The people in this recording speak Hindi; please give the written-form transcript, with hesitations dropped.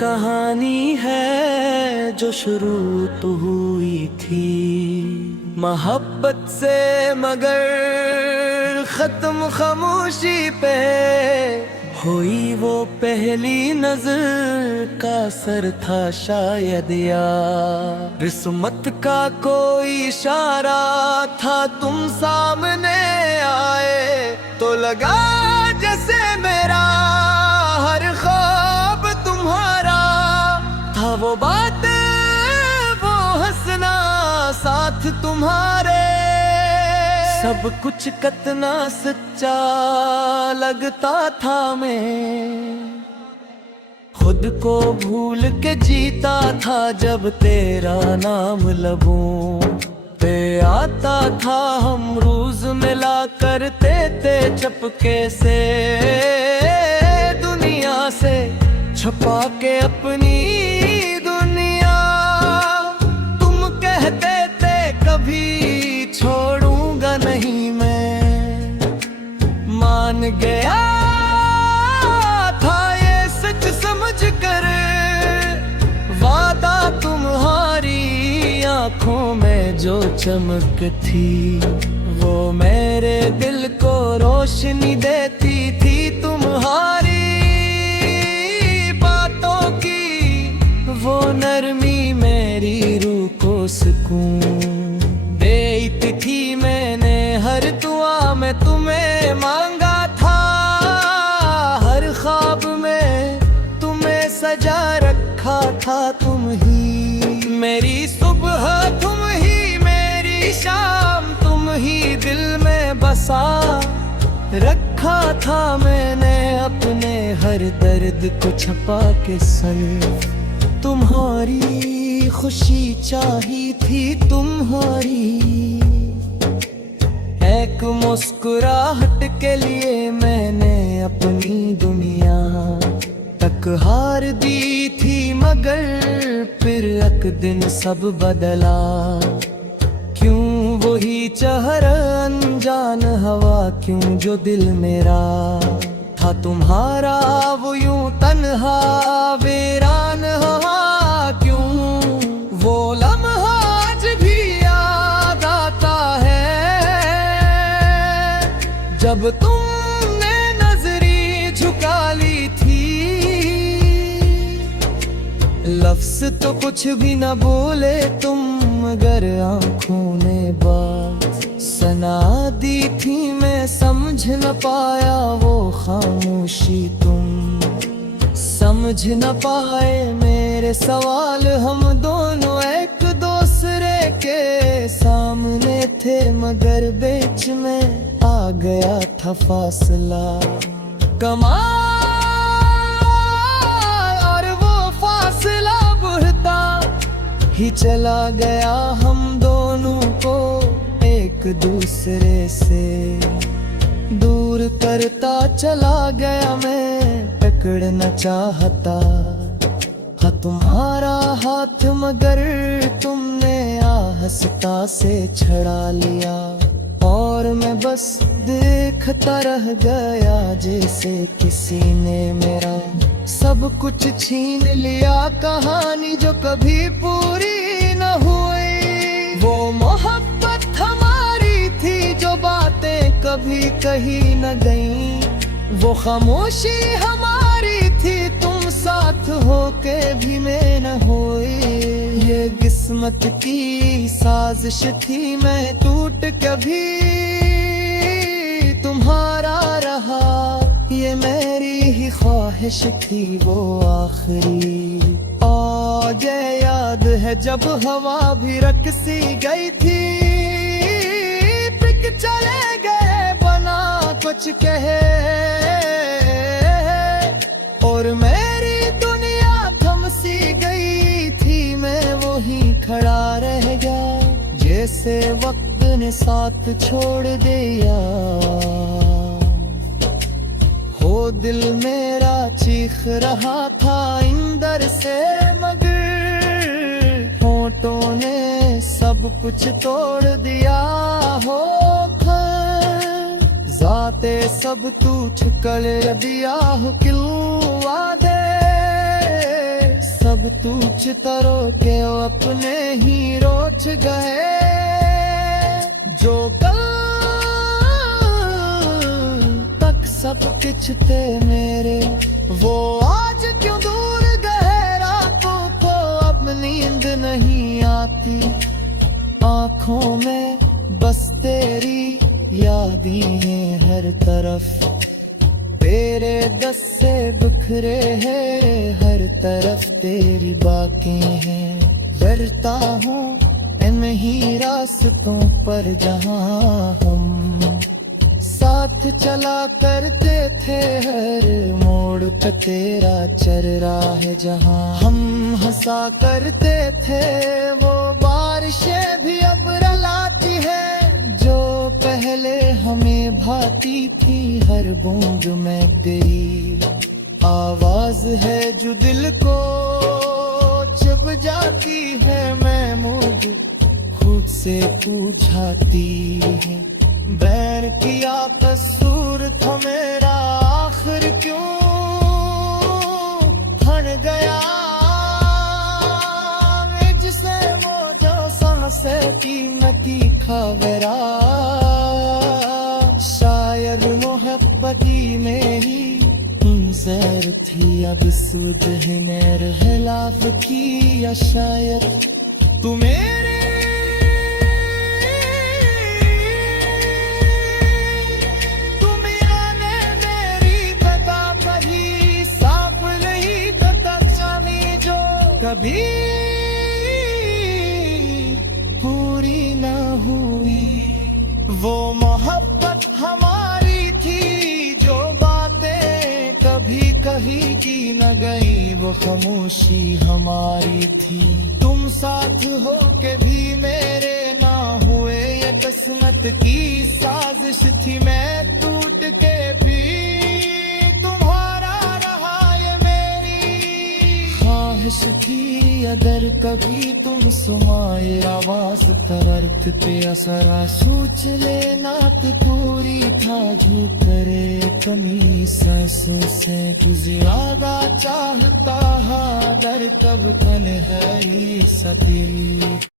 कहानी है जो शुरू तो हुई थी मोहब्बत से, मगर खत्म खामोशी पे हुई। वो पहली नजर का असर था शायद, या किस्मत का कोई इशारा था। तुम सामने आए तो लगा जैसे मेरा हर ख्वाब तुम्हारा था। वो बात, वो हंसना साथ तुम्हारे, सब कुछ कितना सच्चा लगता था। मैं खुद को भूल के जीता था जब तेरा नाम लबों पे आता था। हम रोज मिला करते थे चुपके से, दुनिया से छुपा के अपनी दुनिया। तुम कहते थे कभी छोड़ूंगा नहीं, मैं मान गया था ये सच समझ कर। वादा तुम्हारी आंखों में जो चमक थी, वो मेरे दिल को रोशनी देती थी। तुम्हारी बातों की वो नरमी मेरी रूह को सुकून देती थी। मैंने हर दुआ में तुम्हें मांगा था, हर ख्वाब में तुम्हें सजा रखा था। तुम ही मेरी सुबह, तुम ही मेरी शाम, तुम ही दिल में बसा रखा था। मैंने अपने हर दर्द को छुपा के सिर्फ तुम्हारी खुशी चाही थी। तुम्हारी एक मुस्कुराहट के लिए मैंने अपनी दुनिया तक हार दी थी, मगर फिर एक दिन सब बदला। क्यों वही चेहरा अनजान हवा, क्यों जो दिल मेरा था तुम्हारा वो यूं तन्हा वीरान हवा। क्यों वो लम्हा आज भी याद आता है, जब तुमने नजरी झुका ली थी। लफ्ज तो कुछ भी न बोले तुम, मगर आंखों ने बात सुना दी थी। मैं समझ न पाया वो खामोशी, तुम समझ न पाए मेरे सवाल। हम दोनों एक दूसरे के सामने थे, मगर बीच में आ गया था फासला। कमाल, और वो फासला बढ़ता ही चला गया। हम दोनों को एक दूसरे से दूर करता चला गया। मैं पकड़ना चाहता था तुम्हारा हाथ, मगर तुमने आहिस्ता से छड़ा लिया। और मैं बस देखता रह गया, जैसे किसी ने मेरा सब कुछ छीन लिया। कहानी जो कभी पूरी न हुई, वो मोहब्बत हमारी थी जो बातें कभी कही न गई। वो खामोशी हमारी थी, तुम साथ होके भी मैं न हुई। ये किस्मत की साजिश थी, मैं टूट कभी तुम्हारा रहा। ये मेरी ही ख्वाहिश थी वो आखिरी। और ये याद है जब हवा भी रकसी गई थी। पिक चले गए बना कुछ कहे, और मेरी दुनिया थम सी गई थी। मैं वही खड़ा रह गया, जैसे वक्त ने साथ छोड़ दिया। हो दिल मेरा चीख रहा था इंदर से, मगर होठों ने सब कुछ तोड़ दिया। हो जाते सब तू कर दिया हो, किल वादे अब तू चितरो के अपने ही रोच गए। जो कल तक सब कुछ थे मेरे, वो आज क्यों दूर गए। रातों को अब नींद नहीं आती, आंखों में बस तेरी यादें हैं हर तरफ। तेरे दस से बिखरे हैं हर तरफ तेरी बातें हैं। डरता हूँ इन्हीं रास्तों पर जहाँ हम साथ चला करते थे, हर मोड़ पे तेरा चल रहा है जहाँ। हम हंसा करते थे वो बारिशें भी अब रुलाती है, जो पहले हमें भाती थी हर बूंद में तेरी आवाज है जो दिल को चुभ जाती है। महमूद खुद से पूछाती है, बैर किया कसूर था मेरा आखिर क्यों हट गया। जिसे मोजो सांसे की नकी खबरा, शायर मोहब्बती में ही जहर थी अब सुध है नैर हिलाफ की। या शायद तू मेरे कभी पूरी ना हुई। वो मोहब्बत हमारी थी, जो बातें कभी कही की न गई, वो खामोशी हमारी थी। तुम साथ हो के भी मेरे ना हुए, ये किस्मत की साजिश थी। मैं टूट के भी तुम्हारा रहा, ये मेरी ख्वाहिश थी। अगर कभी तुम सुमाए आवाज तरत पे असरा, सोच लेना तो पूरी था जो करे कमी सांसों से गुजरागा चाहता। अगर तब तन्हाई सा दिल